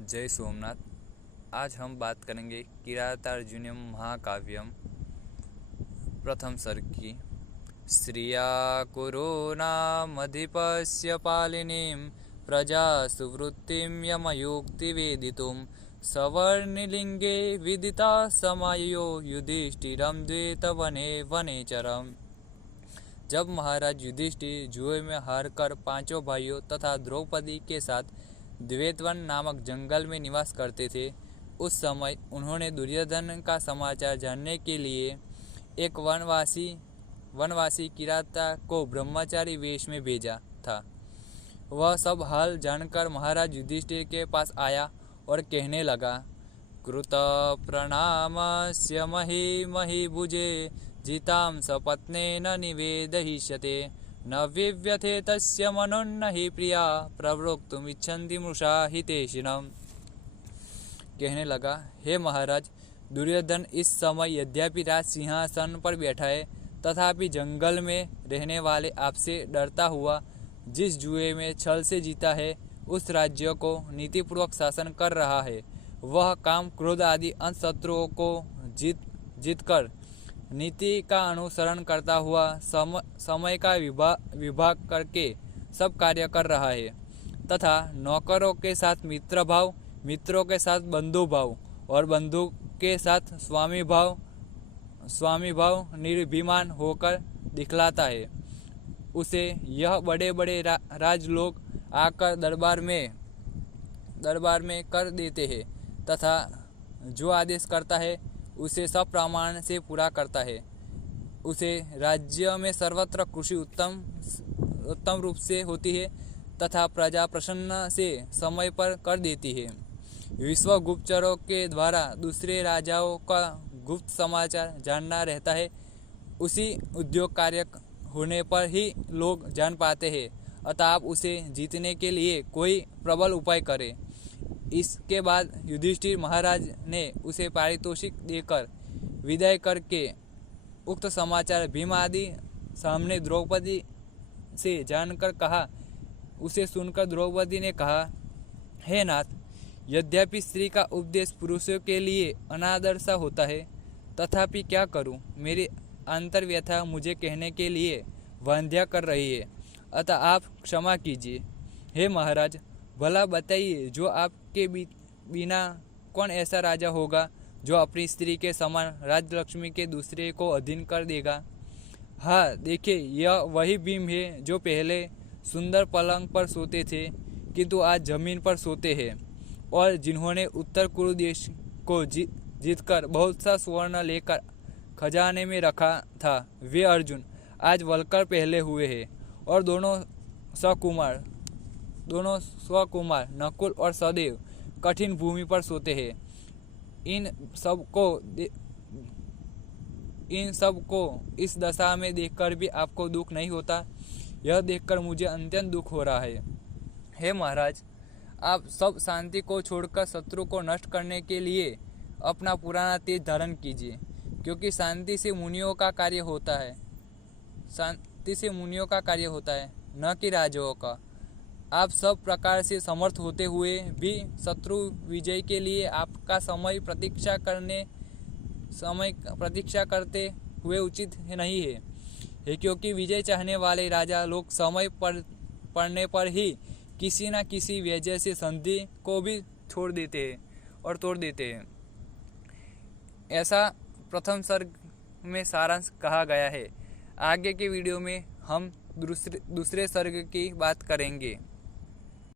जय सोमनाथ। आज हम बात करेंगे किरातार्जुनीयम महाकाव्यम प्रथम सर्ग की। श्रिया कुरुनामधिपस्य पालिनीं प्रजा सुवृत्तिं यमयुक्तिवेदितुं सवर्णिलिंगे विदिता समायो युधिष्ठिरं द्वैतवने वनेचरम्। जब महाराज युधिष्ठिर जुए में हारकर पांचों भाइयों तथा द्रौपदी के साथ द्वैतवन नामक जंगल में निवास करते थे, उस समय उन्होंने दुर्योधन का समाचार जानने के लिए एक वनवासी किराता को ब्रह्मचारी वेश में भेजा था। वह सब हाल जानकर महाराज युधिष्ठिर के पास आया और कहने लगा, कृत प्रणामस्य मही भुजे जितां सपत्नेन निवेदयिष्यते न विव्यथे तस्य मनोन्न हि प्रिया प्रवक्तुम इच्छन्ति मृषा हितेशिनम्। कहने लगा, हे महाराज, दुर्योधन इस समय यद्यपि राज सिंहासन पर बैठा है, तथापि जंगल में रहने वाले आपसे डरता हुआ जिस जुए में छल से जीता है, उस राज्य को नीतिपूर्वक शासन कर रहा है। वह काम क्रोध आदि अंतशत्रुओं को जीतकर नीति का अनुसरण करता हुआ समय का विभाग करके सब कार्य कर रहा है, तथा नौकरों के साथ मित्र भाव, मित्रों के साथ बंधु भाव और बंधु के साथ स्वामी भाव निर्भिमान होकर दिखलाता है। उसे यह बड़े बड़े राजलोग आकर दरबार में कर देते हैं, तथा जो आदेश करता है उसे सब प्रमाण से पूरा करता है। उसे राज्य में सर्वत्र खुशी उत्तम रूप से होती है, तथा प्रजा प्रसन्न से समय पर कर देती है। विश्व गुप्तचरों के द्वारा दूसरे राजाओं का गुप्त समाचार जानना रहता है। उसी उद्योग कार्य होने पर ही लोग जान पाते हैं, अतः आप उसे जीतने के लिए कोई प्रबल उपाय करें। इसके बाद युधिष्ठिर महाराज ने उसे पारितोषिक देकर विदाई करके उक्त समाचार भीम आदि सामने द्रौपदी से जानकर कहा। उसे सुनकर द्रौपदी ने कहा, हे नाथ, यद्यपि स्त्री का उपदेश पुरुषों के लिए अनादर सा होता है, तथापि क्या करूं, मेरी अंतर्व्यथा मुझे कहने के लिए वांध्या कर रही है, अतः आप क्षमा कीजिए। हे महाराज, भला बताइए, जो आपके बिना कौन ऐसा राजा होगा जो अपनी स्त्री के समान राजलक्ष्मी के दूसरे को अधीन कर देगा। हाँ देखिए, यह वही भीम है जो पहले सुंदर पलंग पर सोते थे, किंतु आज जमीन पर सोते हैं, और जिन्होंने उत्तर कुरु देश को जीतकर बहुत सा स्वर्ण लेकर खजाने में रखा था, वे अर्जुन आज वलकर पहले हुए हैं, और दोनों स्वकुमार नकुल और सहदेव कठिन भूमि पर सोते हैं। इन सब को इस दशा में देखकर भी आपको दुख नहीं होता? यह देखकर मुझे अत्यंत दुख हो रहा है। हे महाराज, आप सब शांति को छोड़कर शत्रु को नष्ट करने के लिए अपना पुराना तेज धारण कीजिए, क्योंकि शांति से मुनियों का कार्य होता है, न कि राजाओं का। आप सब प्रकार से समर्थ होते हुए भी शत्रु विजय के लिए आपका समय प्रतीक्षा करते हुए उचित नहीं है, क्योंकि विजय चाहने वाले राजा लोग समय पड़ने पर ही किसी न किसी वजह से संधि को भी तोड़ देते हैं। ऐसा प्रथम सर्ग में सारांश कहा गया है। आगे के वीडियो में हम दूसरे सर्ग की बात करेंगे।